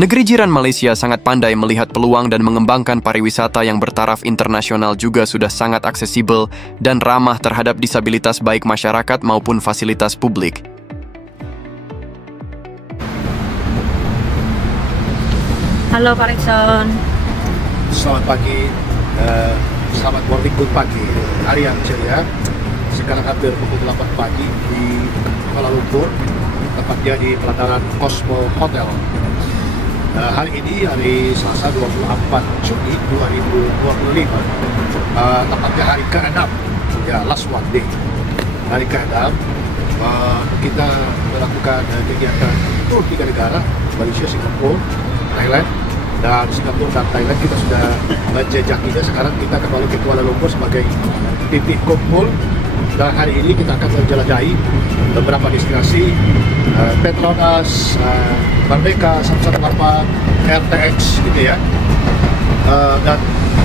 Negeri jiran Malaysia sangat pandai melihat peluang dan mengembangkan pariwisata yang bertaraf internasional juga sudah sangat aksesibel dan ramah terhadap disabilitas baik masyarakat maupun fasilitas publik. Halo Pak Rikson. Selamat pagi, selamat morning, good pagi. Hari yang ceria, sekarang hampir pukul 8 pagi di Kuala Lumpur, tepatnya di pelataran Cosmo Hotel. Hari ini hari Selasa 24 Juni 2025, tepatnya hari ke-6, ya last one day. Hari ke-6, kita melakukan kegiatan tur 3 negara, Malaysia, Singapura, Thailand, dan Singapura dan Thailand kita sudah menjejakinya. Sekarang kita kembali ke Kuala Lumpur sebagai titik kumpul, dan hari ini kita akan menjelajahi beberapa destinasi Petronas, Merdeka, 118, RTX gitu ya, dan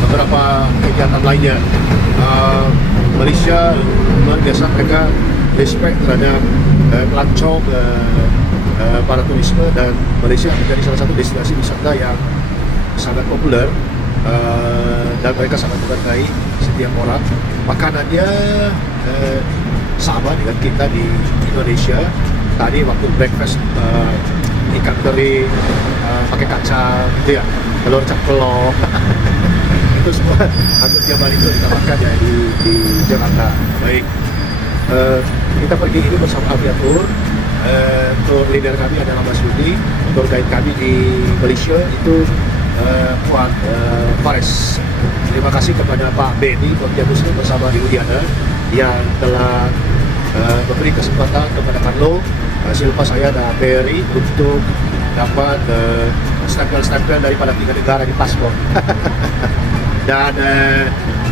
beberapa kegiatan lainnya. Malaysia luar biasa, mereka respect terhadap pelancong para turisme, dan Malaysia menjadi salah satu destinasi wisata yang sangat populer, dan mereka sangat menghargai setiap orang. Makanannya sama dengan kita di Indonesia. Tadi waktu breakfast ikan teri pakai kacang gitu ya, telur ceplok itu semua hampir tiap hari itu kita makan ya di Jakarta. Baik, kita pergi ini bersama Aviatur. Tour leader kami adalah Mas Yudi, tour guide kami di Malaysia itu Puan Fares. Terima kasih kepada Pak Benny Bagia Muslim bersama Yudiana yang telah memberi kesempatan kepada Carlo, silpa saya dan Perry untuk dapat stempel-stempel daripada 3 negara di paspor. Dan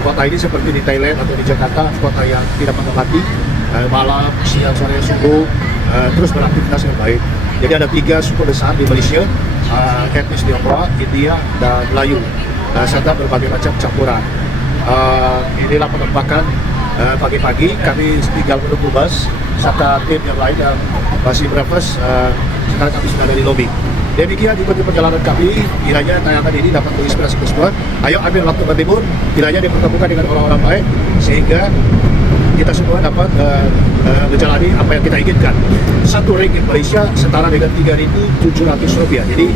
kota ini seperti di Thailand atau di Jakarta, kota yang tidak pernah mati, malam, siang, sore, subuh, terus beraktivitas yang baik. Jadi ada 3 suku besar di Malaysia, etnis Tionghoa, India, dan Melayu, serta berbagai macam campuran. Inilah penampakan pagi-pagi, kami tinggal menunggu bus serta tim yang lain yang masih breakfast. Sekarang kami sudah ada di lobby. Demikian ikuti perjalanan kami. Kiranya tayangan ini dapat menginspirasi semua. Ayo ambil waktu berlibur, kiranya dipertemukan dengan orang-orang baik sehingga kita semua dapat menjalani apa yang kita inginkan. Satu ringgit Malaysia setara dengan 3.700 rupiah. Jadi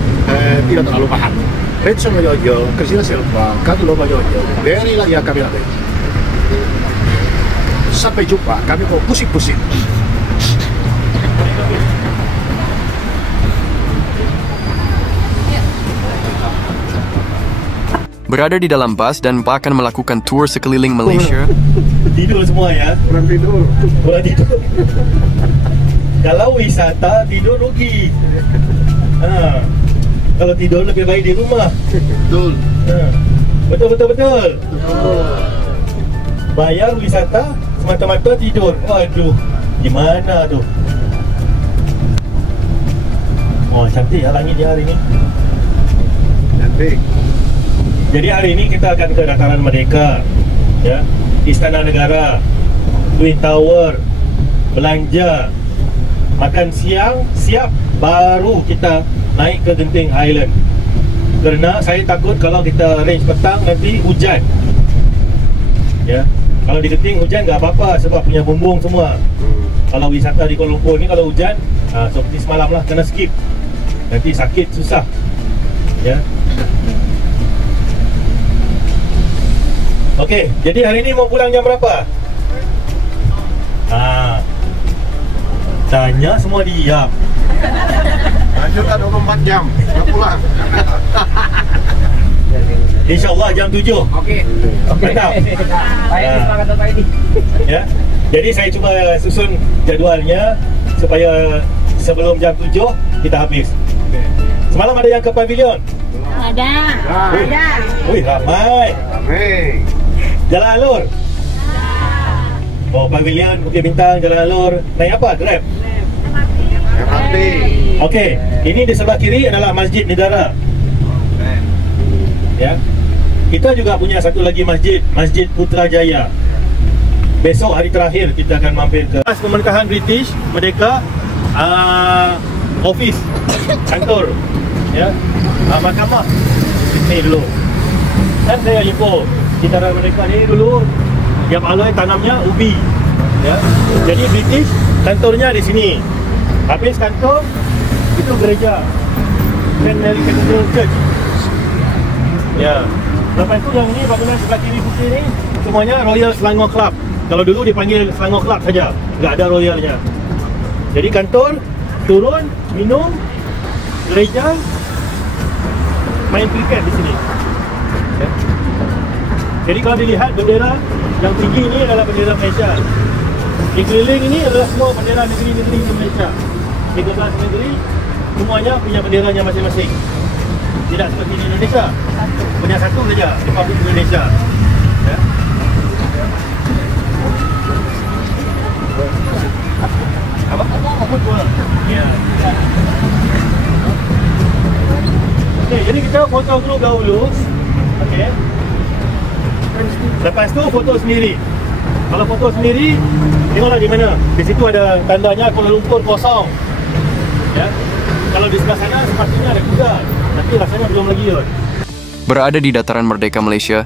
tidak terlalu mahal. Rachel Mayoyo, Kristina Silva, Katulo Mayoyo, berilah ya kami lagi. Sampai jumpa, kami mau pusing-pusing. Berada di dalam bus dan akan melakukan tour sekeliling Malaysia. Tidur semua ya? Kurang tidur. Kurang tidur. Kalau wisata, tidur rugi. Kalau tidur lebih baik di rumah. Betul. Betul. Bayar wisata, semata-mata tidur. Waduh, gimana tuh? Oh, cantik ya langit dia hari ini. Cantik. Jadi hari ini kita akan ke Dataran Merdeka, ya, Istana Negara, Twin Tower, belanja, makan siang, siap, baru kita naik ke Genting Highland. Kerana saya takut kalau kita range petang nanti hujan. Ya, kalau di Genting hujan nggak apa-apa sebab punya bumbung semua. Kalau wisata di Kuala Lumpur ni kalau hujan, seperti semalam lah, kena skip. Nanti sakit susah. Ya. Okey, jadi hari ni mau pulang jam berapa? Tanya semua diam. Lanjutkan 24 jam, nak pulang. InsyaAllah jam 7. Okey. Mantap. Baik, semangat Pak ini. Ya. Jadi saya cuba susun jadualnya supaya sebelum jam 7 kita habis. Semalam ada yang ke pavilion? Ada. Wih, ramai. Hei. Jalan Alur? Oh, pavilion, Bukit Bintang, Jalan Alur. Naik apa? Grab? MRT. Okey, ini di sebelah kiri adalah Masjid Negara. Ya. Kita juga punya satu lagi masjid, Masjid Putrajaya. Besok hari terakhir kita akan mampir ke Pemerintahan British Merdeka, office, kantor. ya, mahkamah ni dulu. Dan saya info di Dataran Merdeka ni dulu yang aloi tanamnya ubi, ya. Jadi British kantornya di sini. Habis kantor itu gereja St. Mary Cathedral Church. Ya. Lepas itu yang ni bangunan sebelah kiri putih ni semuanya Royal Selangor Club. Kalau dulu dipanggil Selangor Club saja, enggak ada royalnya. Jadi kantor, turun, minum, gereja, main kriket di sini. Ya. Jadi kalau dilihat bendera yang tinggi ini adalah bendera Malaysia. Di keliling ini adalah semua bendera negeri-negeri di Malaysia. 13 negeri, semuanya punya benderanya masing-masing. Tidak seperti di Indonesia, punya satu saja, Republik Indonesia. Ya. Apa? Ya. Okey, jadi kita foto grup dahulu. Okey. Lepas tu foto sendiri. Kalau foto sendiri, tengoklah di mana. Di situ ada tandanya Kuala Lumpur kosong. Ya. Kalau di sebelah sana sepertinya ada kuda, tapi rasanya belum lagi kot. Berada di Dataran Merdeka Malaysia,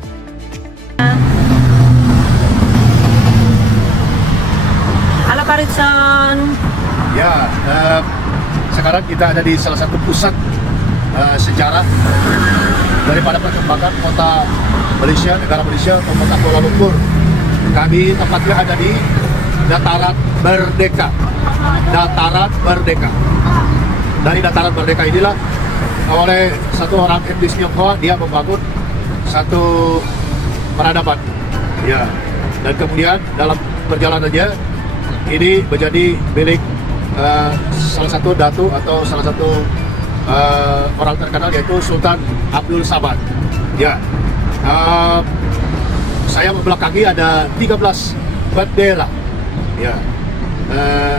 Halo Pak Ritson. Ya, sekarang kita ada di salah satu pusat sejarah daripada perkembangan kota Malaysia, negara Malaysia, kota Kuala Lumpur. Kami tempatnya ada di Dataran Merdeka. Dataran Merdeka. Dari Dataran Merdeka inilah oleh satu orang etnis Tionghoa dia membangun satu peradaban. Ya. Dan kemudian dalam perjalanannya ini menjadi milik salah satu datu atau salah satu orang terkenal yaitu Sultan Abdul Samad. Ya. Saya membelakangi ada 13 bendera. Ya.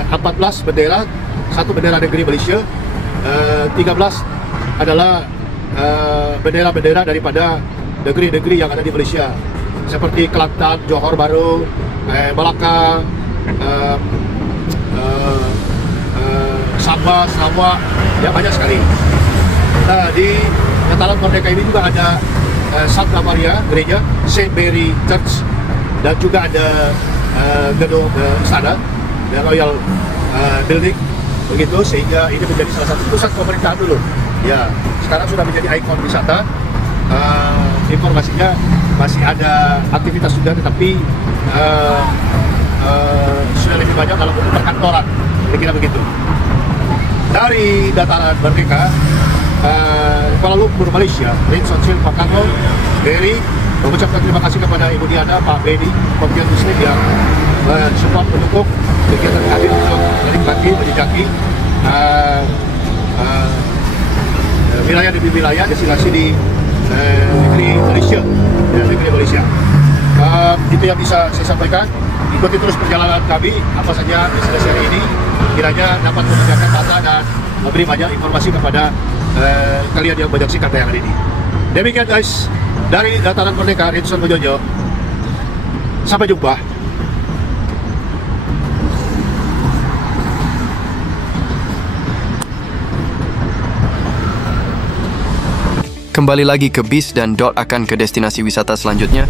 14 bendera, satu bendera negeri Malaysia. 13 adalah bendera-bendera daripada negeri-negeri yang ada di Malaysia seperti Kelantan, Johor Bahru, Melaka, Sabah, Sarawak, ya banyak sekali. Nah, di Dataran Merdeka ini juga ada Santa Maria gereja St. Mary Church dan juga ada gedung istana Royal Building begitu, sehingga ini menjadi salah satu pusat pemerintahan dulu. Ya, sekarang sudah menjadi ikon wisata. Informasinya masih ada aktivitas juga, tetapi sudah lebih banyak dalam bentuk perkantoran, kira-kira begitu. Dari Dataran Merdeka, Kuala Lumpur, Malaysia, Ritson Silva Kango, Berry mengucapkan terima kasih kepada Ibu Diana, Pak Bedi, Komite Muslim yang support mendukung kegiatan kami untuk menikmati, menjejaki wilayah demi wilayah destinasi di negeri Malaysia, ya, negeri Malaysia. Itu yang bisa saya sampaikan. Ikuti terus perjalanan kami, apa saja destinasi hari ini kiranya dapat memudahkan mata dan memberi banyak informasi kepada kalian yang menyaksikan tayangan ini. Demikian guys, dari Dataran Merdeka, Ritson Mojojo. Sampai jumpa. kembali lagi ke bis dan Dot akan ke destinasi wisata selanjutnya.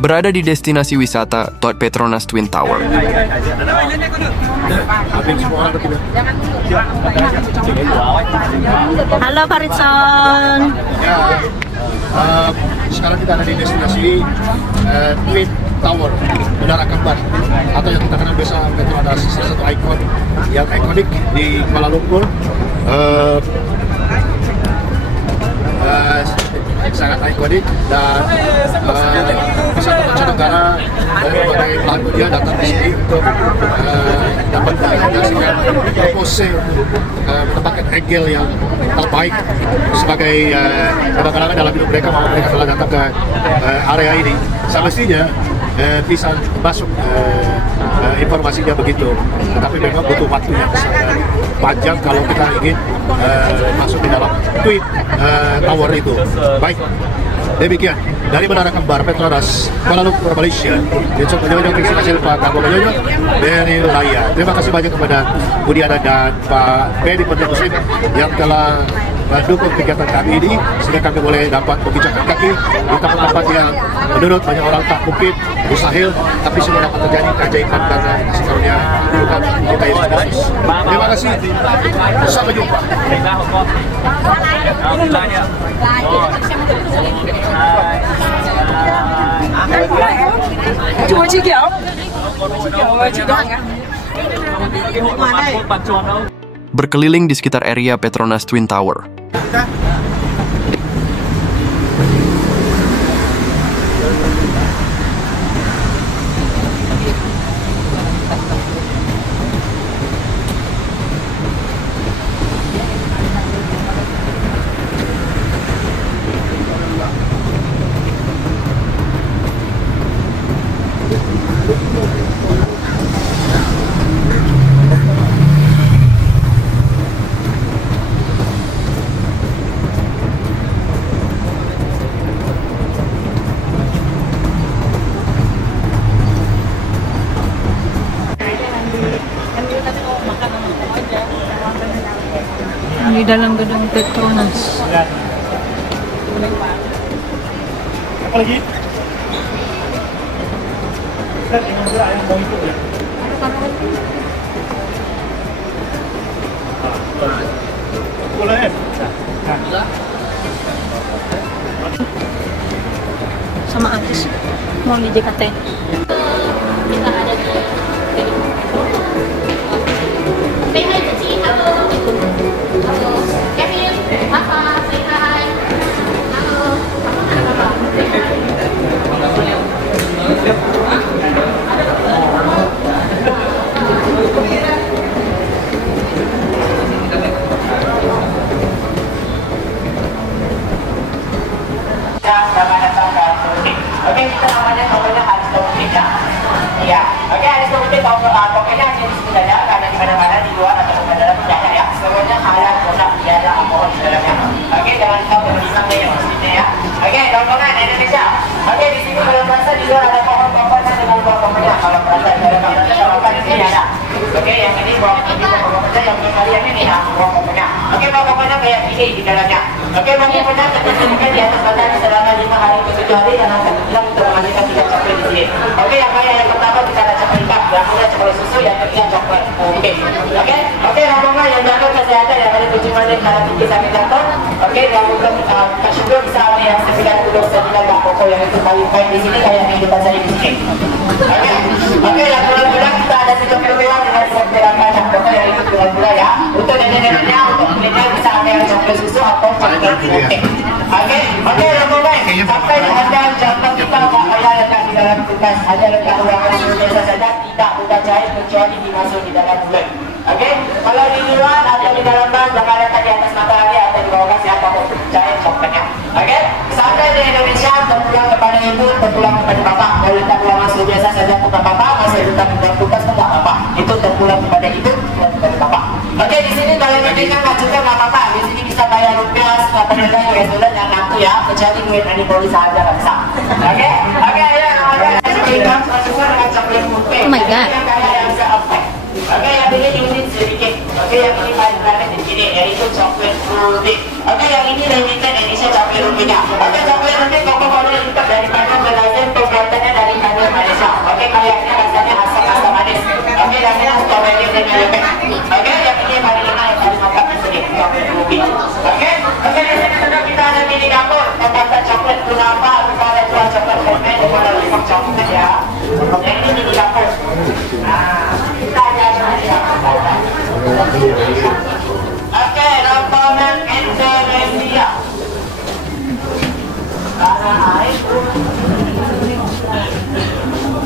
Berada di destinasi wisata Tot Petronas Twin Tower. Halo Paritson. Ya, sekarang kita ada di destinasi Twin Tower, Menara Kembar, atau yang kita kenal biasa Petronas, salah satu ikon yang ikonik di Kuala Lumpur. Sangat ikonik dan wisata mancanegara dari berbagai belahan dunia datang di sini untuk dapat menyaksikan pose menempatkan angle yang terbaik sebagai kenangan dalam hidup mereka bahwa mereka telah datang ke area ini. Semestinya bisa masuk informasinya begitu, tetapi memang butuh waktu yang sangat panjang kalau kita ingin masuk di dalam Twin Tower itu. Baik, demikian dari Menara Kembar Petronas Kuala Lumpur, Malaysia. Untuk menyonya destinasi Pak Kabo Menyonya dari Raya. Terima kasih banyak kepada Budi Ana dan Pak Benny Menteri Muslim yang telah mendukung kegiatan kami ini sehingga kami boleh dapat membijakkan kaki di tempat-tempat yang menurut banyak orang tak mungkin mustahil, tapi semua dapat terjadi keajaiban karena kasih karunia Tuhan kita Yesus Kristus. Terima kasih. Sampai jumpa. Cua chi kiểu. Berkeliling di sekitar area Petronas Twin Tower. Di dalam gedung Petronas. Apa lagi? Kan yang ada ayam bawang itu ya. Boleh. Sama artis mau di JKT. Kita ada di Say hi to T. Hello. Hello. Kevin. Papa. Say hi. Hello. Oke, kita namanya pokoknya harus domestik ya. Iya. Oke, harus domestik pokoknya hanya di sebenarnya karena di mana-mana di luar atau di dalam tidak ya. Semuanya halal, kotak, tiada alkohol di dalamnya. Oke, jangan lupa berlisang yang mestinya ya. Oke, rombongan Indonesia. Oke, di sini kalau merasa di luar ada pohon-pohon dengan buah pohonnya. Kalau merasa di dalam pohon di sini ada. Oke, yang ini buah pohonnya yang kalian ini ya buah pohonnya. Oke, buah pohonnya kayak gini di dalamnya. Oke, buah pohonnya tertentukan di atas badan selama 5 hari ke 7 hari dan akan bilang untuk memastikan tidak capai di sini. Oke, yang pertama kita ada coklat hitam, yang kedua coklat susu, yang ketiga coklat. Oke, rombongan yang jaga kesehatan yang ada 7 hari darah tinggi sakit jantung. Oke, yang untuk syukur bisa ambil yang 99 pokok yang itu paling baik di sini kayak yang kita cari di sini. Oke, yang bulan-bulan kita ada coklat dengan sertifikat pokok yang itu bulan-bulan ya. Untuk nenek-neneknya untuk kulitnya bisa ambil yang coklat susu atau coklat putih. Oke, rombongan sampai ada jantung kita nggak payah letak di dalam kulkas, hanya letak ruangan biasa saja, tidak bukan cair kecuali dimasuk di dalam bulan. Oke, kalau di luar atau di dalam ban jangan letak di atas matahari atau di bawah siapa pun cair coklatnya. Oke, sampai di Indonesia terpulang kepada ibu, terpulang kepada bapak. Kalau letak ruangan biasa saja kepada bapak, masih letak di dalam kulkas tidak apa-apa. Itu terpulang kepada ibu dan kepada bapak. Oke, di sini kalau mereka nggak juga nggak apa-apa. Di sini bisa bayar rupiah, $8 US yang ngaku ya, kecuali duit aniboli saja nggak bisa. Oke, ya, Oh my god. Oke, yang ini unit sedikit. Oke, yang ini paling berada di sini, yaitu coklat putih. Oke, yang ini limited edition coklat rupiah. Oke, coklat rupiah koko model lengkap daripada belajar pembuatannya dari kandung Malaysia. Oke, kayaknya rasanya asam manis. Oke, rasanya strawberry dan lemon. Oke, yang ini paling lengkap yang paling lengkap di sini, coklat rupiah. Oke, di sini sudah kita ada mini dapur, tempat coklat kenapa, kepada jual coklat lemon, kepada lemon coklat ya. Yang ini mini dapur. Nah, kita ada oke, rombongan Indonesia.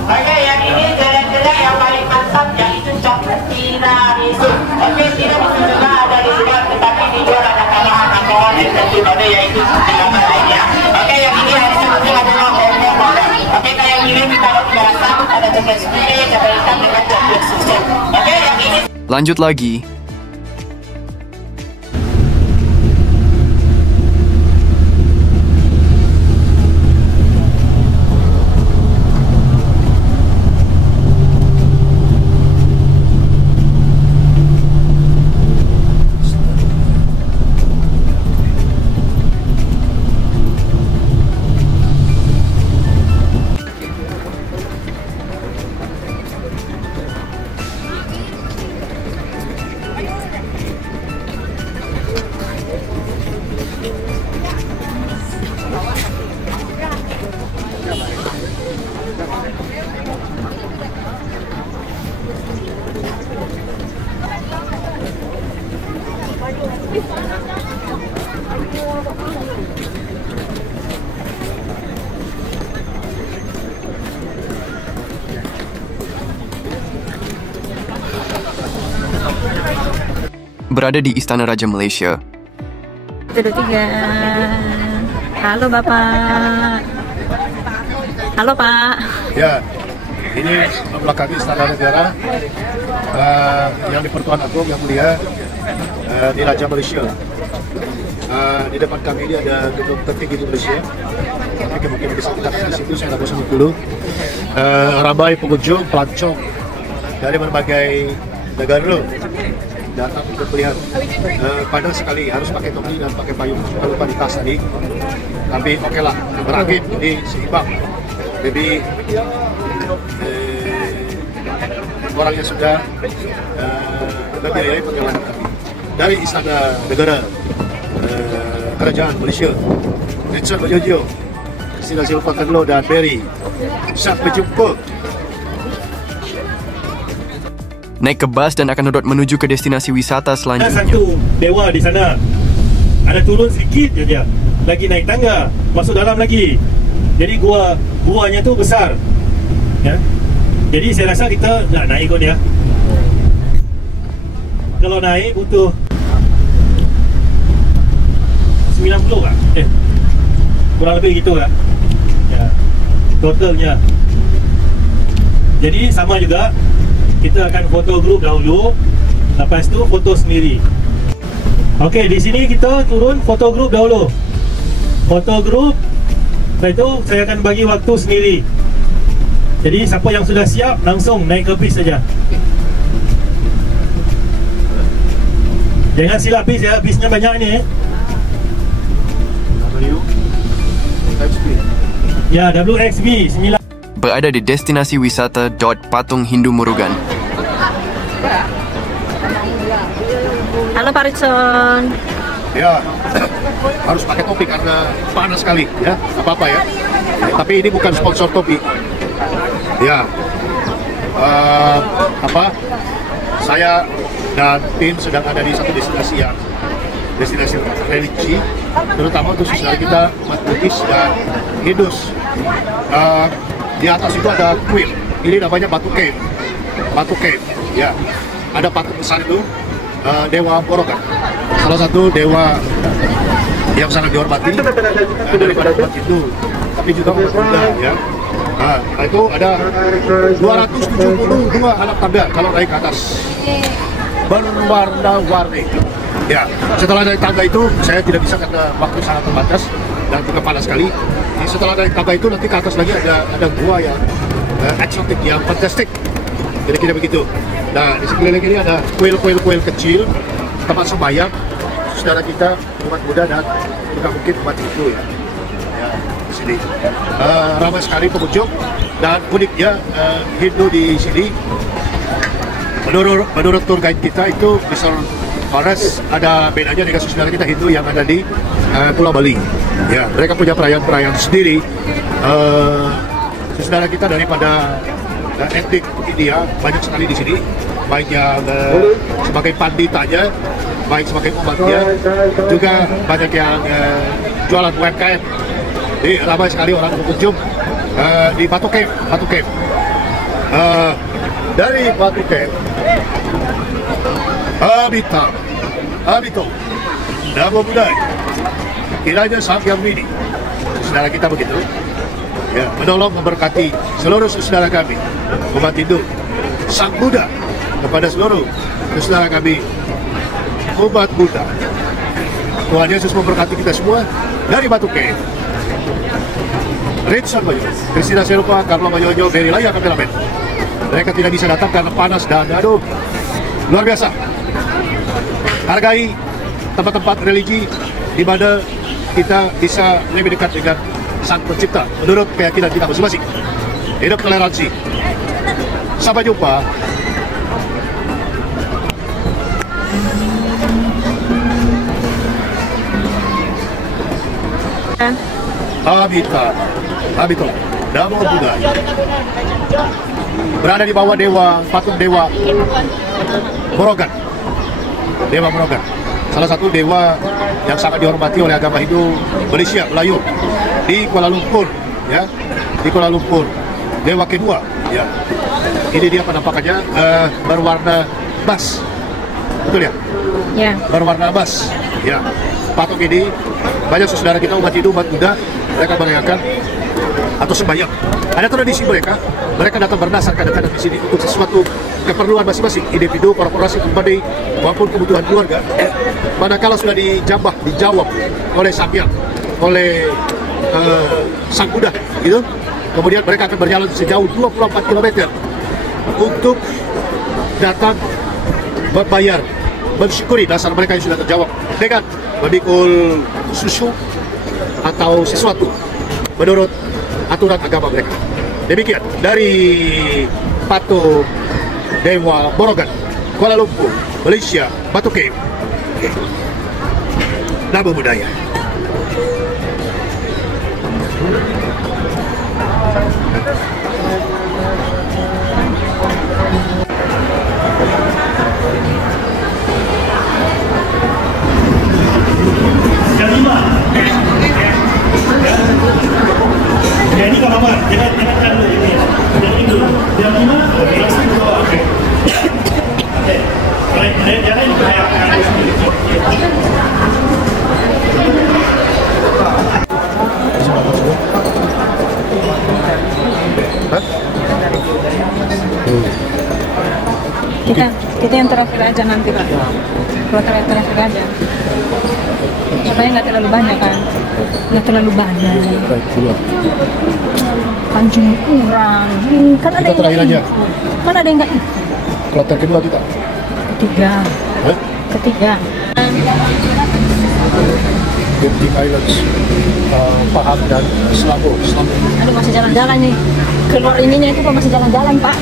Oke, yang ini gelang-gelang yang paling mantap, yaitu coklat tiramisu. Oke, tiramisu juga ada di luar, tetapi di luar ada tambahan alkohol dan tentu ada yaitu tambahan lainnya. Oke, yang ini ada seperti adalah model. Oke, kayak ini kita biasa ada coklat sendiri, coklat hitam dengan coklat susu. Oke, yang ini Lanjut lagi. Berada di Istana Raja Malaysia. 1, 2, 3. Halo Bapak. Halo Pak. Ya, ini belakang Istana Negara yang di Pertuan Agong yang mulia di Raja Malaysia. Di depan kami ini ada gedung tertinggi di Malaysia. Tapi mungkin bisa kita di situ, saya tidak sebut dulu. Ramai pengunjung, pelancong dari berbagai negara datang untuk melihat. Panas sekali, harus pakai topi dan pakai payung. Jangan lupa di tas tadi. Tapi oke lah, berangin, jadi seimbang. Jadi orang yang sudah membiayai perjalanan kami dari Istana Negara Kerajaan Malaysia, Richard Majojo, Sila Silva Kedlo dan Berry. Sampai jumpa. Naik ke bas dan akan dodot menuju ke destinasi wisata Ada selanjutnya. satu dewa di sana. Ada turun sedikit saja. Lagi naik tangga, masuk dalam lagi. Jadi guanya tu besar. Ya. Jadi saya rasa kita nak naik kot ya. Kalau naik butuh 90 kah? Kurang lebih gitu kah? Ya. Totalnya. Jadi sama juga, kita akan foto grup dahulu, lepas tu foto sendiri. Okey, di sini kita turun foto grup dahulu. Foto grup, lepas itu saya akan bagi waktu sendiri. Jadi siapa yang sudah siap langsung naik ke bis saja. Jangan silap bis ya, bisnya banyak ni. Ya, WXB 9. Berada di destinasi wisata Patung Hindu Murugan. Halo Pak Ritson. Ya, harus pakai topi karena panas sekali ya. Apa-apa ya. Tapi ini bukan sponsor topi. Ya, saya dan tim sedang ada di satu destinasi religi, terutama untuk saudara kita umat Buddhis dan Hindus. Di atas itu ada kuil, ini namanya Batu Cave. Batu Cave, ya. Ada patung besar itu, Dewa Borokan, salah satu dewa yang sangat dihormati daripada umat Hindu, tapi juga umat Buddha, ya. Nah, itu ada 272 anak tangga kalau naik ke atas. berwarna-warni. Ya, setelah naik tangga itu saya tidak bisa karena waktu sangat terbatas dan juga panas sekali. Jadi setelah naik tangga itu nanti ke atas lagi ada gua yang eksotik, yang fantastik. Jadi kira begitu. Nah, di sekeliling ini ada kuil-kuil kecil, tempat sembahyang saudara kita, umat Buddha dan juga mungkin umat Hindu ya. Ya, di sini ramai sekali pengunjung dan uniknya Hindu di sini. Menurut tour guide kita itu Mr. Faras, ada bedanya dengan saudara kita Hindu yang ada di Pulau Bali. Ya, mereka punya perayaan-perayaan sendiri. Saudara kita daripada etnik India banyak sekali di sini, baik yang sebagai panditanya, baik sebagai umatnya, juga banyak yang jualan UMKM. Jadi ramai sekali orang berkunjung di Batu Cave. Dari Batu Cave, Abito, Namo Buddhaya, kiranya Sang Hyang Widi, saudara kita begitu, ya, menolong memberkati seluruh saudara kami, umat Hindu, Sang Buddha kepada seluruh saudara kami, umat Buddha. Tuhan Yesus memberkati kita semua dari Batu Cave. Ritson Bayu, Kristina Serupa, Carlo Mayonyo, Beri Laya Kameramen. Mereka tidak bisa datang karena panas dan aduh, luar biasa. Hargai tempat-tempat religi di mana kita bisa lebih dekat dengan Sang Pencipta menurut keyakinan kita masing-masing. Hidup toleransi. Sampai jumpa. Abito, Namo Buddhaya. Berada di bawah patung dewa Morogan. Dewa Morogan, salah satu dewa yang sangat dihormati oleh agama Hindu Malaysia, Melayu, di Kuala Lumpur, ya, di Kuala Lumpur, dewa kedua, ya. Ini dia penampakannya, berwarna emas, betul ya? Ya. Berwarna emas, ya. Patung ini banyak saudara kita umat Hindu, umat Buddha, mereka merayakan atau sembahyang. Ada tradisi mereka datang berdasar kadang-kadang di sini untuk sesuatu keperluan masing-masing, individu, korporasi, pribadi, maupun kebutuhan keluarga. Manakala sudah dijawab oleh Sang Hyang, oleh Sang Buddha, gitu. Kemudian mereka akan berjalan sejauh 24 km untuk datang berbayar, mensyukuri dasar mereka yang sudah terjawab dengan memikul susu atau sesuatu menurut aturan agama mereka. Demikian dari patung Dewa Morogan, Kuala Lumpur, Malaysia, Batu Cave. Namo Buddhaya. Jam 5. Ya, ini Kak Mama, jangan dulu ini. Jangan dulu. Jam 5, langsung ke bawah. Oke. Baik, jangan kayak kita yang terakhir aja nanti Pak. Kalau terakhir aja. Supaya nggak terlalu banyak kan? Nggak terlalu banyak. Panjang kurang. Kan ada yang terakhir aja. Kan ada yang nggak. Kloter kedua kita. Ketiga. Hah? Ketiga. Genting Islands, Pahang dan Selangor. Aduh, masih jalan-jalan nih. Keluar ininya itu Pak, masih jalan-jalan Pak.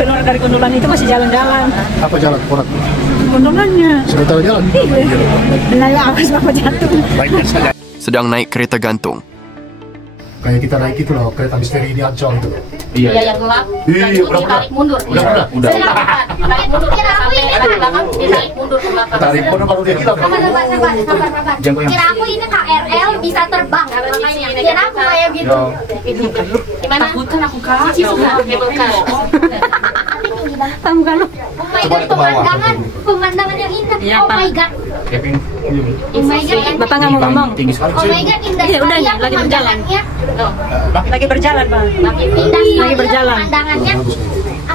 Keluar dari Kondolan itu masih jalan-jalan. Apa jalan? Orang? Kondolannya. Sementara jalan? Iya. Awas Bapak jatuh. Baiknya saja. Sedang naik kereta gantung. Kayak kita naik itu loh, kereta misteri di Ancol itu. Iya, yang gelap. Iya, Lalu udah. ditarik mundur. Udah. Ditarik mundur sampai ke belakang, ditarik mundur ke belakang. Tarik pun baru dia hilang. Sabar. Kira aku ini KRL bisa terbang, makanya kira aku kayak gitu. Gimana? Takutan aku Kak. Cici suka kabelkan. Tahu kan? Oh my god, pemandangan yang indah. Iya, Oh Pak. my god. Oh my god. Bapak nggak mau ngomong. Oh my god, indah Iya, udah, sekali lagi berjalan. pemandangannya. Lagi berjalan Pak. Indah sekali Lagi berjalan. pemandangannya.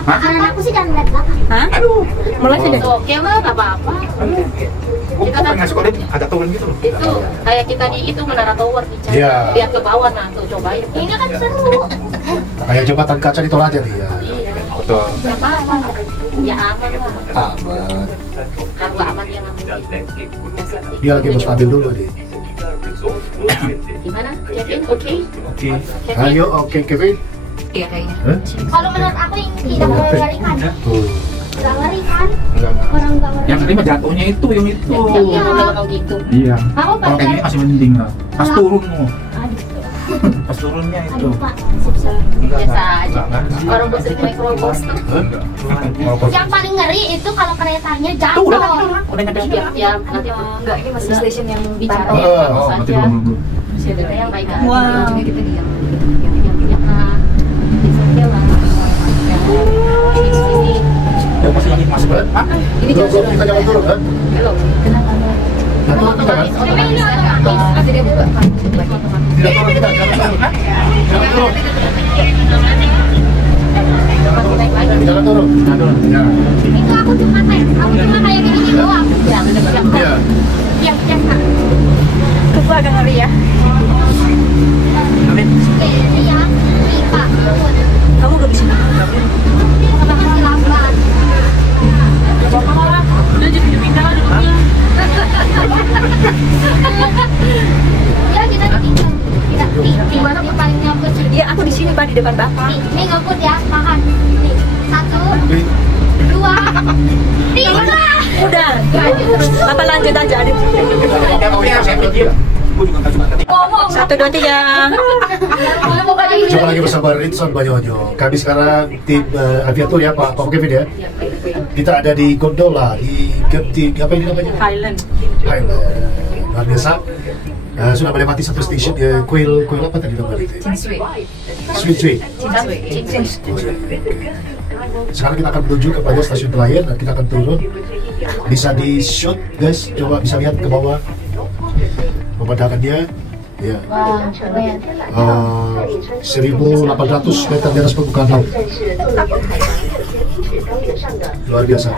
Karena aku sih jangan lihat belakang. Hah? Aduh. Mulai sih deh. Oke lah, nggak apa-apa. Kita kan ngasih kode ada turun gitu loh. Itu kayak kita di itu menara tower di China. Iya. Lihat ke bawah, nah tuh cobain. Ini kan seru. Kayak jembatan kaca di Toraja nih ya. Iya. Betul. Nggak apa-apa. Ya aman lah. Aman. Kalau nggak aman dia nggak mungkin. Dia lagi mau stabil dulu nih. Gimana, Kevin? Oke? Oke. Ayo, oke Kevin. Iya kayaknya. Hah? Kalau menurut aku ini tidak mengerikan. Tuh. Nggak ngeri kan? Enggak. Orang nggak ngeri. Yang tadi mah jatuhnya itu yang itu. Iya, kalau gitu. Iya. Aku Kalau kayak gini masih mending lah. Pas turun loh. Pas turunnya itu. Aduh Pak, biasa aja. Orang bersih microbus tuh. Yang paling ngeri itu kalau keretanya jatuh. Udah nyampe sini. Ya, nanti Enggak, ini masih station yang bicara Oh, bagus nanti saja. belum. Masih ada yang baik aja. Wow. Kita diam. Yang nah, oke lah. Ini Ya pasti lagi masuk banget. Ah, ini Belum, belum, kita jangan turun kan? belum. Kenapa? Jangan turun kita kan? Ini ada dia buka. Tidak turun kita, jangan turun. Jangan turun. Jangan turun. Jangan turun. Ya. Itu aku cuma kayak gini doang. Iya. Yang biasa. Itu agak ngeri ya. Iya, Pak. Kamu gak bisa. Sama kasih lambat. Ya kita di mana yang paling nyangkut sih? Iya, aku di sini Pak, di depan Bapak. Nih ngikut ya, makan. Nih, 1, 2, 3. Udah. Bapak lanjut aja. Adit. saya pergi. Gue juga nggak cuma ketika. 1, 2, 3. Jumpa lagi bersama Rinson Banyonyo. Kami sekarang tim aviator ya Pak Kevin ya. Kita ada di gondola di apa ini namanya? Highland. Highland. Luar biasa. Sudah melewati satu stasiun kuil apa tadi namanya? Sweet Sweet. Sekarang kita akan menuju kepada stasiun terakhir dan kita akan turun. Bisa di shoot guys, coba bisa lihat ke bawah pemandangannya. Ya. 1.800 meter di atas permukaan laut. Luar biasa.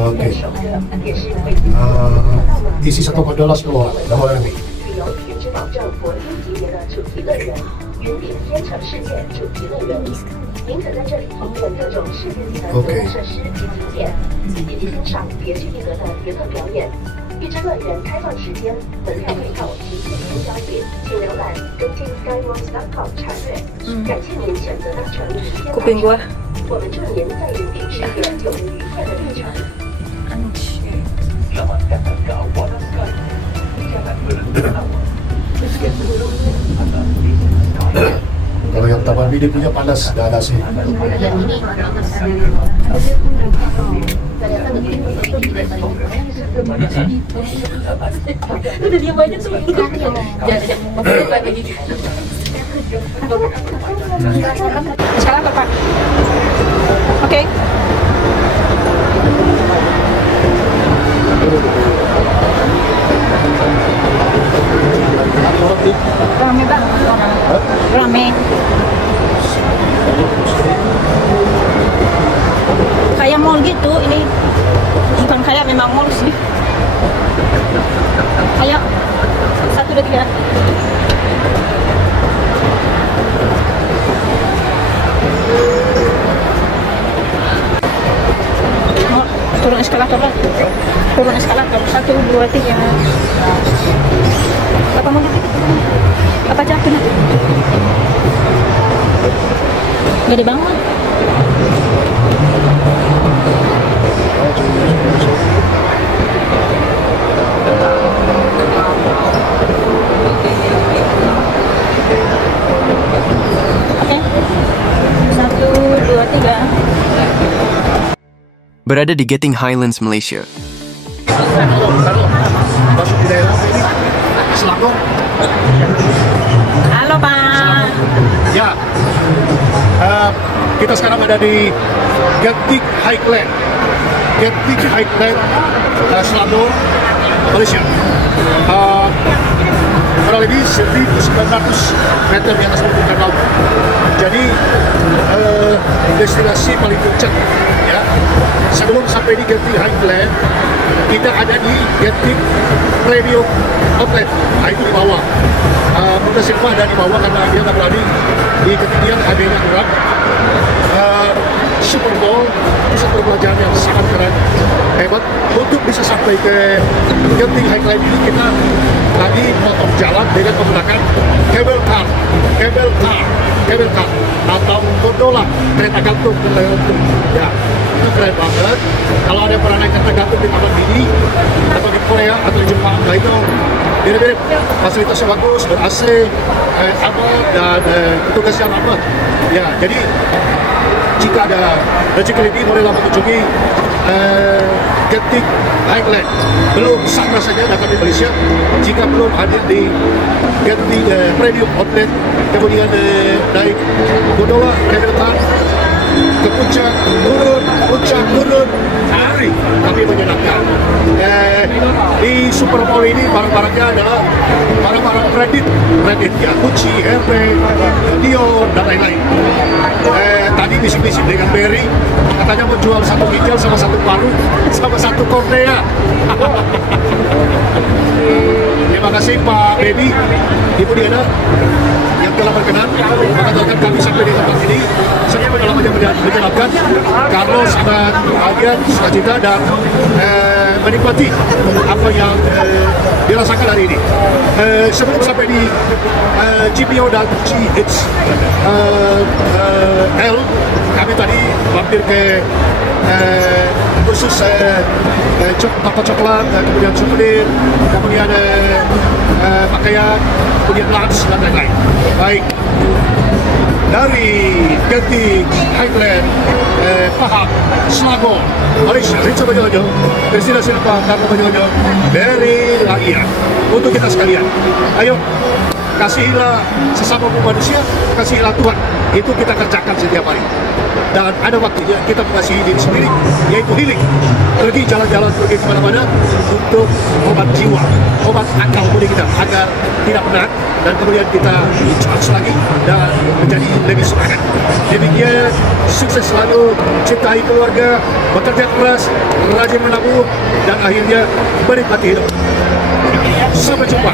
Oke. Isi satu gondola semua. Nggak boleh lebih. 保证国际级别的主题乐园——云顶天成世界主题乐园。您可在这里体验各种世界级的游乐设施及景点，以及欣赏别具一格的别特表演。预知乐园开放时间、门票配套及进行交易，请浏览东京 skyworks.com 查阅。感谢您选择搭乘时间kuping gua. 我们祝您在云顶世界有个愉快的旅程。 Kalau yang Taman Mini punya panas, nggak ada sih. Udah diam aja tuh. Sekarang apa Pak? Oke. Rame banget orang. Rame. Kayak mall gitu ini. Bukan kayak memang mall sih. Kayak 1, 2, 3. Turun eskalator lah. Turun eskalator 1, 2, 3. Apa mau gitu? Apa jatuh nanti? Gede banget. Oke. 1, 2, 3. Berada di Genting Highlands, Malaysia. Masuk di daerah ini, Selangor. Halo Pak. Ya, kita sekarang ada di Genting Highland. Genting Highland, Selangor, Malaysia. kurang lebih 1.900 meter di atas permukaan laut. Jadi destinasi paling puncak ya. Sebelum sampai di Genting Highland, kita ada di Genting Premium Outlet. Nah, itu di bawah. Mungkin Silva ada di bawah karena dia tak berani di ketinggian AB-nya kurang. Super Bowl, pusat perbelanjaan yang sangat keren, hebat. Untuk bisa sampai ke Genting Highland ini, kita lagi potong jalan dengan menggunakan cable car atau gondola, kereta gantung. Ya, itu keren banget. Kalau ada yang pernah naik kereta gantung di Taman Mini atau di Korea atau di Jepang, nah itu mirip-mirip. Fasilitasnya bagus, ber-AC, dan petugasnya ramah. Ya, jadi jika ada rezeki lebih, bolehlah mengunjungi Genting Highland. Belum sama saja datang di Malaysia. Jika belum hadir di Genting Premium Outlet, kemudian naik gondola, cable car ke puncak, turun, hari tapi menyenangkan. Di Super Bowl ini barang-barangnya adalah barang-barang branded ya, Gucci, Hermes, Dior, dan lain-lain. Tadi bisik-bisik dengan Berry, katanya menjual satu ginjal sama satu paru sama satu kornea. Terima kasih Pak Baby, Ibu Diana yang telah berkenan mengantarkan kami sampai di tempat ini. Saya pengalamannya menyenangkan, Carlos sangat bahagia, sukacita dan menikmati apa yang dirasakan hari ini. Sebelum sampai di GPO dan GHL, kami tadi mampir ke khusus toko coklat, kemudian souvenir, kemudian pakaian, kemudian lunch dan lain-lain. Baik, dari Genting Highland, Pahang, Selangor, Malaysia, Rinca Banyolanjo, Kristina Silva, Karna Banyolanjo, dari rakyat untuk kita sekalian. Ayo, kasihilah sesama manusia, kasihilah Tuhan. Itu kita kerjakan setiap hari. Dan ada waktunya kita mengasihi diri sendiri, yaitu healing. Pergi jalan-jalan, pergi kemana-mana untuk obat jiwa, obat akal budi kita, agar tidak penat dan kemudian kita charge lagi dan menjadi lebih semangat. Demikian, sukses selalu, cintai keluarga, bekerja keras, rajin menabung, dan akhirnya menikmati hidup. Sampai jumpa.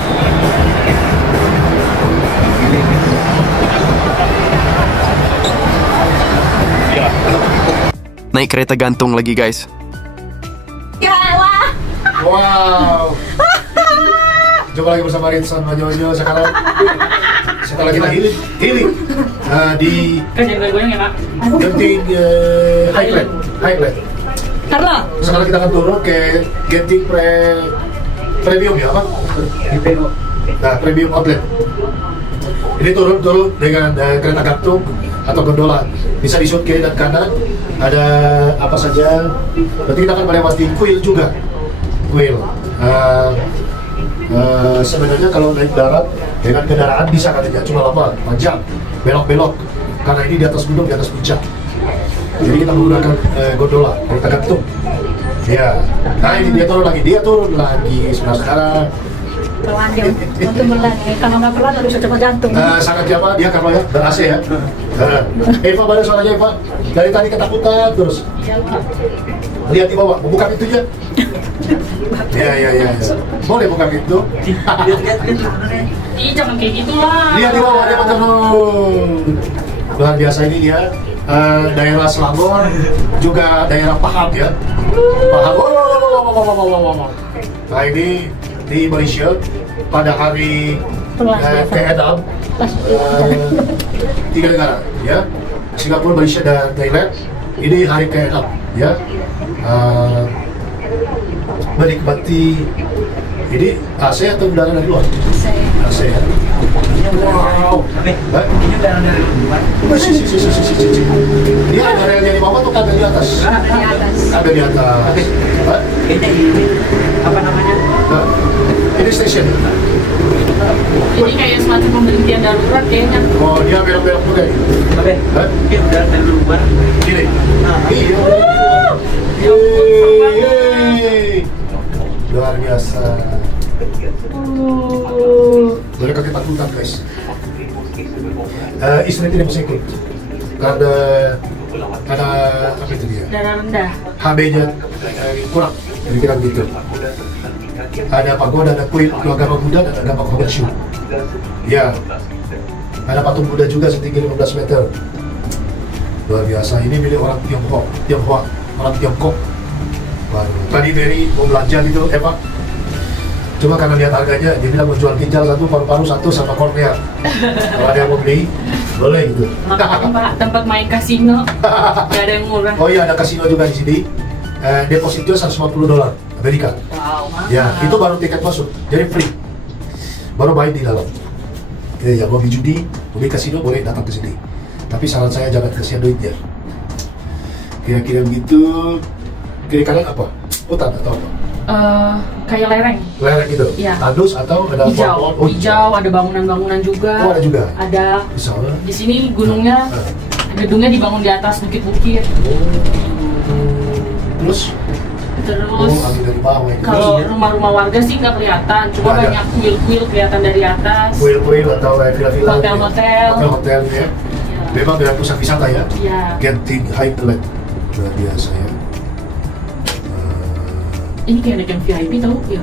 Naik kereta gantung lagi guys. Ya Allah. Wow. Coba lagi bersama Rinsan Banyolanjo sekarang. Setelah kita healing di Genting Highland. Carlo. Sekarang kita akan turun ke Genting Premium ya, apa? Nah, Premium Outlet. Ini turun dengan kereta gantung atau gondola. Bisa di kiri dan kanan. Ada apa saja. Berarti kita akan melewati kuil juga. Kuil. Sebenarnya kalau naik darat dengan kendaraan bisa katanya, cuma lama, panjang, belok-belok. Karena ini di atas gunung, di atas puncak. Jadi kita menggunakan gondola, kereta gantung. Ya. Nah ini dia turun lagi. Saudara-saudara. Pelan ya, untuk pelan. Kalau nggak pelan harus cepat jantung. Sangat nyaman dia kalau ya, ber-AC ya. Eva, mana suaranya Eva? Dari tadi ketakutan terus. Lihat di bawah, buka pintunya. Ya. Boleh buka pintu. Lihat. Ih, jangan kayak gitulah. Lihat di bawah, dia turun. Luar biasa ini dia. Daerah Selangor, juga daerah Pahang ya. Pahang. Nah ini di Malaysia pada hari ke-6 3 negara ya, Singapura, Malaysia dan Thailand. Ini hari ke-6 ya, menikmati ini AC atau udara dari luar? AC ya. Wow. Ini udara dari luar. Ini ada relnya di bawah atau kabel di atas? Kabel di atas. Kayaknya ini apa namanya? Ini stasiun. Ini kayak semacam pemberhentian darurat kayaknya. Oh, dia belok-belok juga ya? Ini udara dari luar. Gini. Luar biasa. Boleh guys. Istri tidak bisa ikut karena ada apa itu dia? Darah rendah. HB-nya kurang, jadi kira begitu. Ada pagoda, ada kuil agama Buddha, dan agama Konghucu. Ya, ada patung Buddha juga setinggi 15 meter. Luar biasa. Ini milik orang Tionghoa, orang Tiongkok. Tadi Mary mau belanja gitu, Pak. Cuma karena lihat harganya, dia bilang mau jual ginjal satu, paru-paru satu, sama kornea. Kalau ada yang mau beli, boleh gitu. Tempat main kasino, gak ada yang murah. Oh iya, ada kasino juga di sini. Depositnya $150 Amerika. Wow, mahal. Ya, itu baru tiket masuk, jadi free. Baru main di dalam. Ya, mau judi, mau kasino boleh datang ke sini. Tapi saran saya jangan kasihan duitnya. Kira-kira begitu. Kiri kanan apa? Hutan atau apa? Kayak lereng. Lereng gitu? Iya. Tandus atau ada Hijau. pohon? Oh, Hijau, ada bangunan-bangunan juga. Oh, ada juga? Ada. Misalnya? Di sini gunungnya, gedungnya dibangun di atas bukit-bukit. Terus? Terus, ambil dari bawah, ya. kalau rumah-rumah warga sih nggak kelihatan, cuma Nggak ada. banyak kuil-kuil kelihatan dari atas. Kuil-kuil atau villa-villa? Hotel-hotel. Hotel-hotel ya. Memang dengan pusat wisata ya? Iya. Genting Highland. Luar biasa ya. Ini kayak ada yang VIP tau? Ya.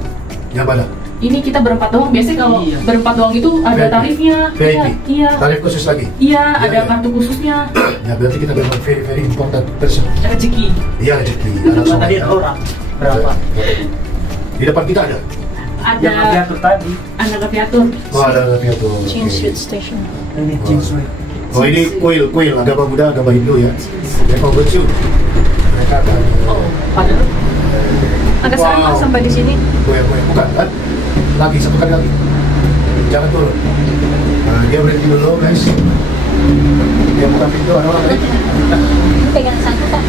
Yang mana? Ini kita berempat doang. Biasanya kalau berempat doang itu ada VIP. tarifnya. VIP? Iya. Tarif khusus lagi? Iya, Iya, ada iya. kartu khususnya. Ya berarti kita memang very important person. Rezeki. Iya, rezeki. Anak soleh. Tadi ada orang berapa? Di depan kita ada? Ada Yang diatur tadi. anak aviatur. Oh, ada tuh. Chinsuit Station. Ini Chinsuit. Oh, ini kuil agama Buddha, agama Hindu ya. Ya, Konghucu. Mereka akan Oh, padahal Agak sama sampai di sini. kuil bukan kan? Lagi satu kali lagi. Jangan turun. Nah, dia berhenti dulu, guys. Dia buka pintu, ada orang lain. Pegang satu Pak.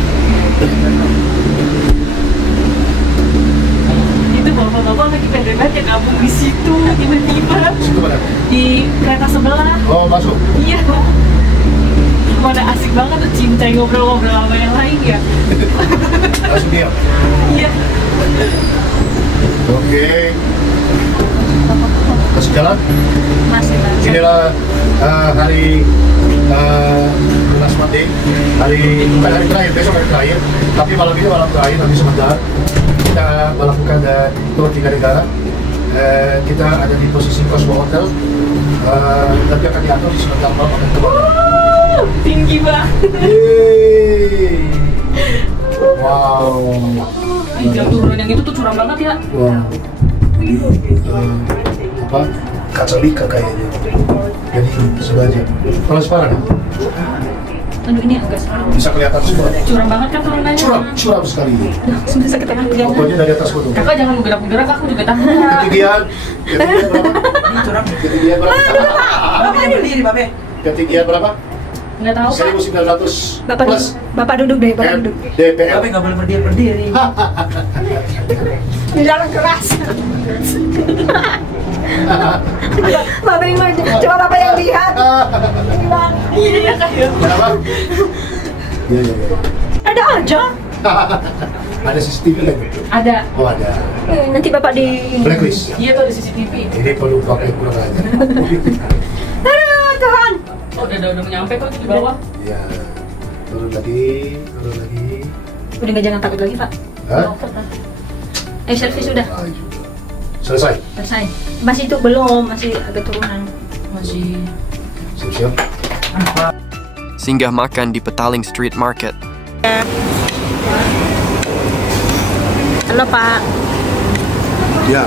itu bapak-bapak lagi pengen aja gabung di situ tiba-tiba Situ mana? di kereta sebelah. Oh, masuk. Iya. Mana asik banget tuh cinta ngobrol-ngobrol sama yang lain ya. Langsung diam. Iya. Oke. Masih jalan? Masih lah. Inilah hari last Monday, bukan hari terakhir, besok hari terakhir, tapi malam ini malam terakhir, nanti sebentar kita melakukan tour 3 negara. Kita ada di posisi Cosmo Hotel, nanti akan diatur di sebentar malam akan kembali. Tinggi banget. Yeay. Wow. Jam turun yang itu tuh curam banget ya. Wow. Jadi apa? Kaca lika kayaknya. Jadi sengaja. Transparan. Aduh ini agak serem. Bisa kelihatan semua. Curam banget kan turunannya. Curam sekali. Sudah sakit tangan. Pokoknya dari atas gunung. Kakak jangan bergerak-gerak, aku juga takut. Ketinggian berapa? Ketinggian berapa? Babe berdiri, Babe. Ketinggian berapa? Nggak tahu Pak. 1900 Bapak plus Bapak duduk deh, Bapak duduk. DPR. Babe nggak boleh berdiri. Di dalam keras. Bapak ini cuma Bapak yang lihat. Iya kayak. Berapa? Iya. Ada aja. Ada CCTV lagi? Ada. Oh, ada. Nanti Bapak di Blacklist. Iya tuh ada CCTV. Ini perlu pakai kurang aja. Aduh, Tuhan. Oh, udah nyampe kok di bawah. Iya. Turun lagi. Udah nggak, jangan takut lagi Pak. Hah? Servis sudah Selesai. selesai. Masih itu belum, masih agak turunan. Masih. Siap-siap. Singgah makan di Petaling Street Market. Halo Pak. Ya.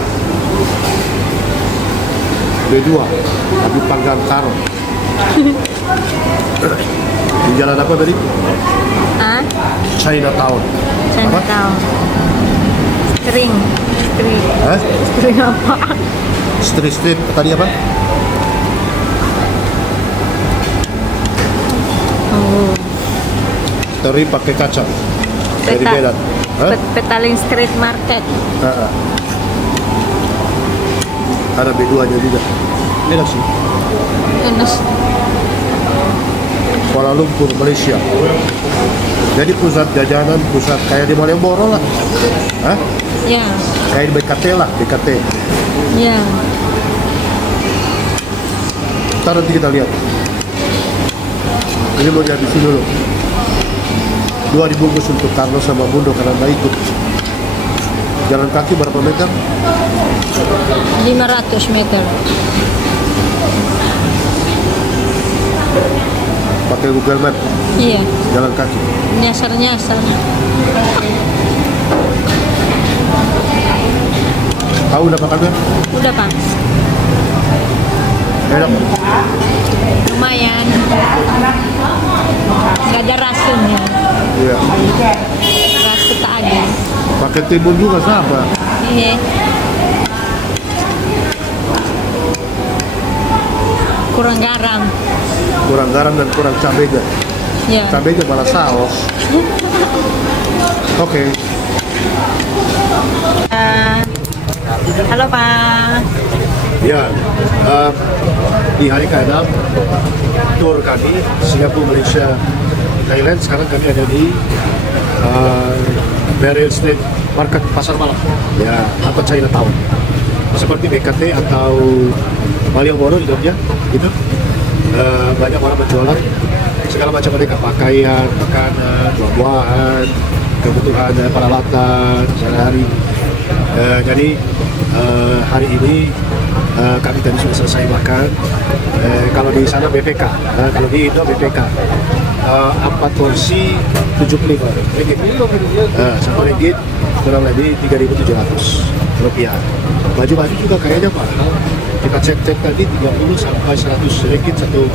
B2. Abu Panggang Karo. Di jalan apa tadi? Ah, Chinatown. saya nggak tahu. String. Hah? String apa? Street tadi apa? Oh. Teri pakai kaca. Dari Medan. Hah? Petaling Street Market. Ada B2-nya juga. Enak sih. Enak. Kuala Lumpur, Malaysia. Jadi pusat jajanan, pusat kayak di Malioboro lah. Hah? Ya. Kayak di BKT lah, BKT. Ya. Ntar nanti kita lihat. Ini mau dihabisin dulu. 2 dibungkus untuk Carlos sama Bundo karena nggak ikut. Jalan kaki berapa meter? 500 meter. Pakai Google Map. Iya. Jalan kaki. Nyasar-nyasar. Tahu udah makan? Udah, Pak. Enak. Lumayan. Nggak ada rasanya. Iya. Rasa tak ada. Pakai timun juga sama. Iya. Kurang garam. Kurang garam dan kurang cabenya. Ya. Cabenya malah saus. Oke. Halo, Pak. Ya, di hari ke-6 tour kami Singapura, Malaysia, Thailand. Sekarang kami ada di Merrill Street Market, pasar malam, ya, atau Chinatown, seperti BKT atau Malioboro di Jogja, gitu. Banyak orang berjualan segala macam mereka, pakaian, makanan, buah-buahan, kebutuhan peralatan sehari-hari. Jadi hari ini kami tadi sudah selesai makan. Kalau di sana BPK, kalau di Indo BPK 4 porsi 75 ringgit. Satu ringgit kurang lebih 3.700 rupiah. Baju-baju juga kayaknya mahal. Kita cek-cek tadi 30 sampai 100 ringgit satu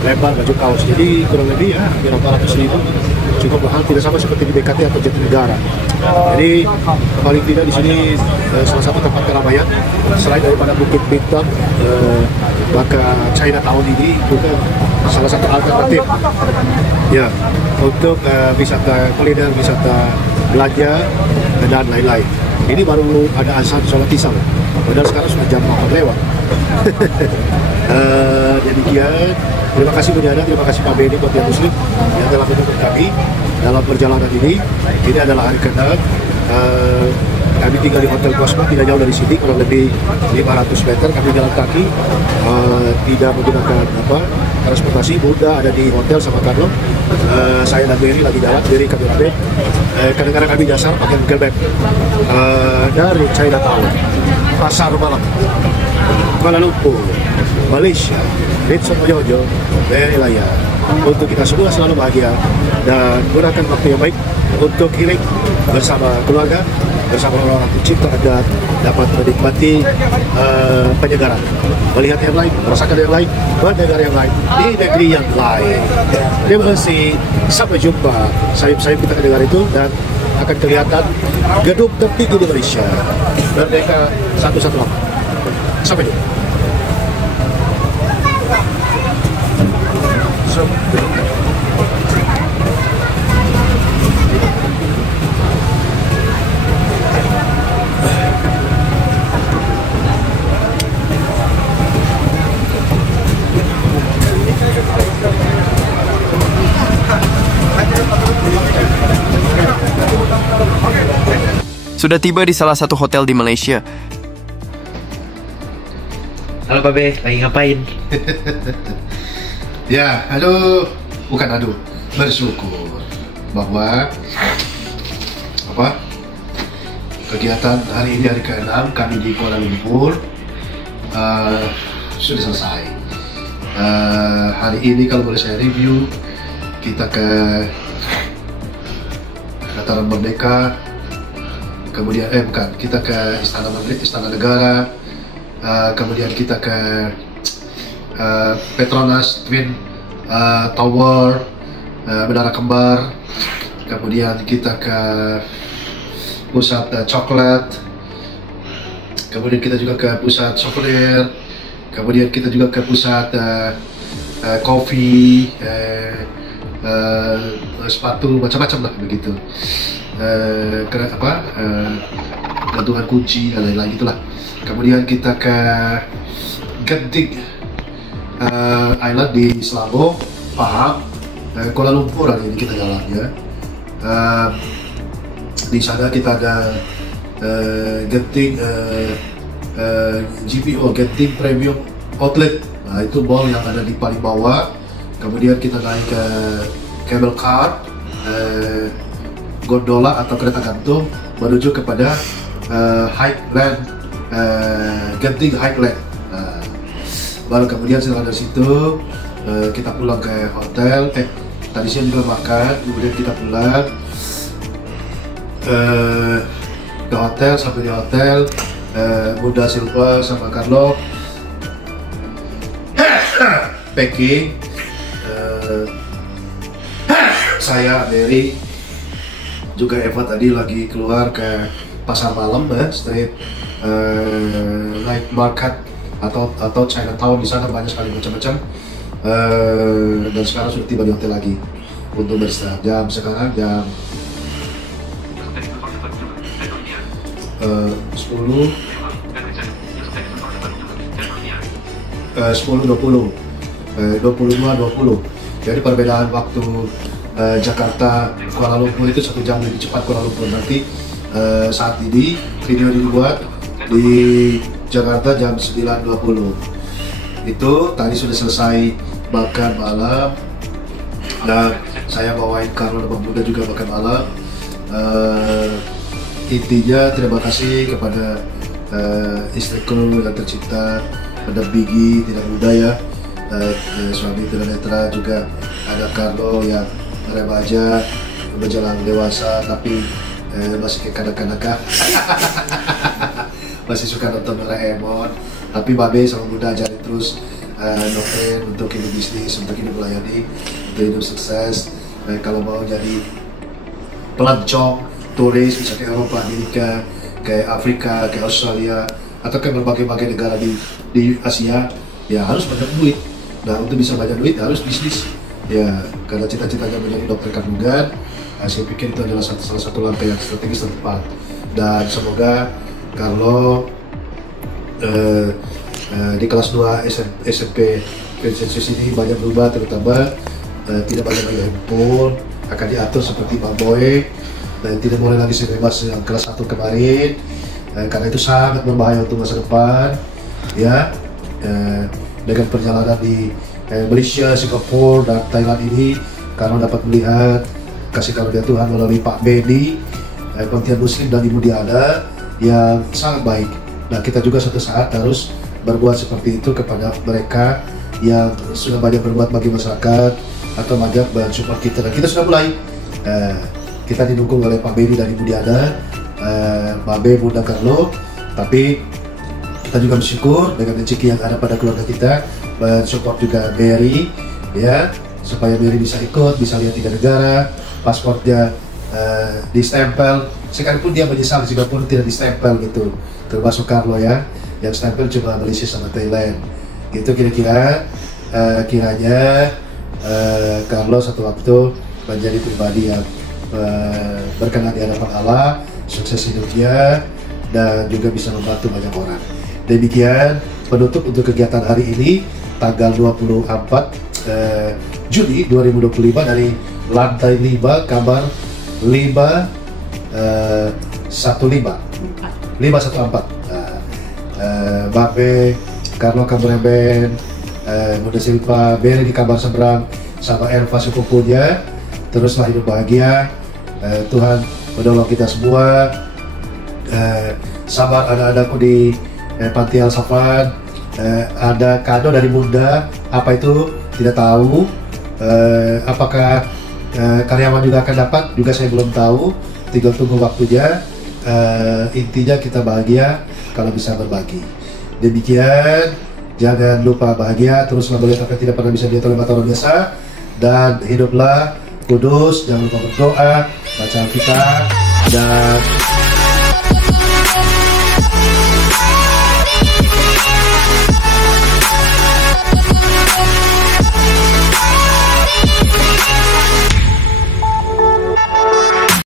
lembar baju kaos. Jadi kurang lebih ya 400.000, cukup mahal, tidak sama seperti di BKT atau Jatinegara. Jadi paling tidak di sini salah satu tempat keramaian selain daripada Bukit Bintang, maka Chinatown ini juga salah satu alternatif ya untuk wisata kuliner, wisata belanja dan lain-lain. Ini baru ada azan sholat isya, padahal sekarang sudah jam 8 lewat. Demikian, terima kasih Bunyana, terima kasih Pak Benny buat yang Muslim yang telah mendukung kami dalam perjalanan ini. Ini adalah hari ke-6. Kami tinggal di Hotel Cosmo, tidak jauh dari sini, kurang lebih 500 meter. Kami jalan kaki, tidak menggunakan transportasi. Bunda ada di hotel sama Carlo. Saya dan Mary lagi jalan, Mary kami rabe. Kadang-kadang kami dasar pakai Google Map dari Chinatown, pasar malam, Kuala Lumpur, Malaysia, Ritson Mojojo, Mary Laya. Untuk kita semua selalu bahagia dan gunakan waktu yang baik untuk healing bersama keluarga, bersama orang-orang tercinta, dan dapat menikmati penyegaran, melihat yang lain, merasakan yang lain, mendengar yang lain di negeri yang lain. Terima kasih, sampai jumpa. Sayap-sayap kita dengar itu dan akan kelihatan gedung tertinggi di Malaysia, Merdeka 118. Sampai jumpa. Sudah tiba di salah satu hotel di Malaysia. Halo Pak Be, lagi ngapain? Ya, aduh, bukan aduh, bersyukur bahwa kegiatan hari ini, hari ke-6 kami di Kuala Lumpur sudah selesai. Hari ini kalau boleh saya review, kita ke Dataran Merdeka, kemudian kita ke Istana Negara, kemudian kita ke Petronas Twin Tower, Menara Kembar, kemudian kita ke pusat coklat, kemudian kita juga ke pusat souvenir, kemudian kita juga ke pusat kopi, sepatu, macam-macam lah begitu. Gantungan kunci dan lain-lain itulah. Kemudian kita ke Genting Island di Selangor, Pahang, Kuala Lumpur hari ini kita jalan ya. Di sana kita ada Genting GPO, Genting Premium Outlet. Nah, itu mall yang ada di paling bawah. Kemudian kita naik ke cable car, gondola atau kereta gantung menuju kepada Highland, Genting Highland. Baru kemudian setelah dari situ kita pulang ke hotel. Tadi siang juga makan, kemudian kita pulang ke hotel. Sampai di hotel, Bunda Silva sama Carlo packing. Saya, Mary, juga Eva tadi lagi keluar ke pasar malam, street night market atau Chinatown. Di sana banyak sekali macam-macam. Dan sekarang sudah tiba di hotel lagi untuk beristirahat. Sekarang jam 22:20. Jadi perbedaan waktu Jakarta Kuala Lumpur itu 1 jam lebih cepat Kuala Lumpur. Nanti saat ini video dibuat di Jakarta jam 9:20. Itu tadi sudah selesai makan malam dan saya bawain Carlo dan Bunda juga makan malam. Intinya terima kasih kepada istriku yang tercinta, pada Bigi, tidak muda ya, suami tunanetra, juga ada Carlo yang remaja berjalan dewasa tapi masih kekanak-kanakan. Masih suka nonton Doraemon. Tapi Babe sama Bunda ajarin terus noten untuk hidup bisnis, untuk hidup melayani, untuk hidup sukses. Kalau mau jadi pelancong, turis, bisa ke Eropa, Amerika, ke Afrika, ke Australia, atau ke berbagai-bagai negara di Asia, ya harus banyak duit. Nah, untuk bisa banyak duit harus bisnis. Ya, karena cita-citanya menjadi dokter kandungan, saya pikir itu adalah salah satu langkah yang strategis dan tepat. Dan semoga Carlo di kelas 2 SMP Vincenzius ini banyak berubah, terutama tidak banyak lagi handphone, akan diatur seperti Pak Boy, dan tidak boleh lagi sebebas yang kelas 1 kemarin, karena itu sangat berbahaya untuk masa depan. Ya, dengan perjalanan di Malaysia, Singapura, dan Thailand ini, karena dapat melihat kasih karunia Tuhan melalui Pak Benny, penghentian Muslim dan Ibu Diana yang sangat baik. Nah, kita juga suatu saat harus berbuat seperti itu kepada mereka yang sudah banyak berbuat bagi masyarakat atau banyak mensupport kita. Dan kita sudah mulai. Kita didukung oleh Pak Benny dan Ibu Diana, Babe, Bunda Carlo. Tapi kita juga bersyukur dengan rezeki yang ada pada keluarga kita, mensupport juga Mary, ya, supaya Mary bisa ikut, bisa lihat 3 negara, paspornya distempel. Sekalipun dia menyesal di Singapura tidak distempel gitu, termasuk Carlo ya, yang stempel cuma Malaysia sama Thailand. Gitu kira-kira. Kiranya Carlo satu waktu menjadi pribadi yang berkenan di hadapan Allah, sukses hidupnya, dan juga bisa membantu banyak orang. Demikian penutup untuk kegiatan hari ini, tanggal 24 Juni 2025 dari lantai 5 kamar 514. Babe, Carlo Kambreben, Bunda Silva, Beri di kamar seberang, sama Elva sepupunya. Teruslah hidup bahagia. Tuhan menolong kita semua. Sabar anak-anakku di Panti Al-Safan. Ada kado dari Bunda. Apa itu? Tidak tahu. Apakah karyawan juga akan dapat? Juga saya belum tahu. Tinggal tunggu waktunya. Intinya kita bahagia kalau bisa berbagi. Demikian, jangan lupa bahagia, teruslah melihat apa yang tidak pernah bisa dilihat oleh mata orang biasa, dan hiduplah kudus. Jangan lupa berdoa, baca Alkitab, dan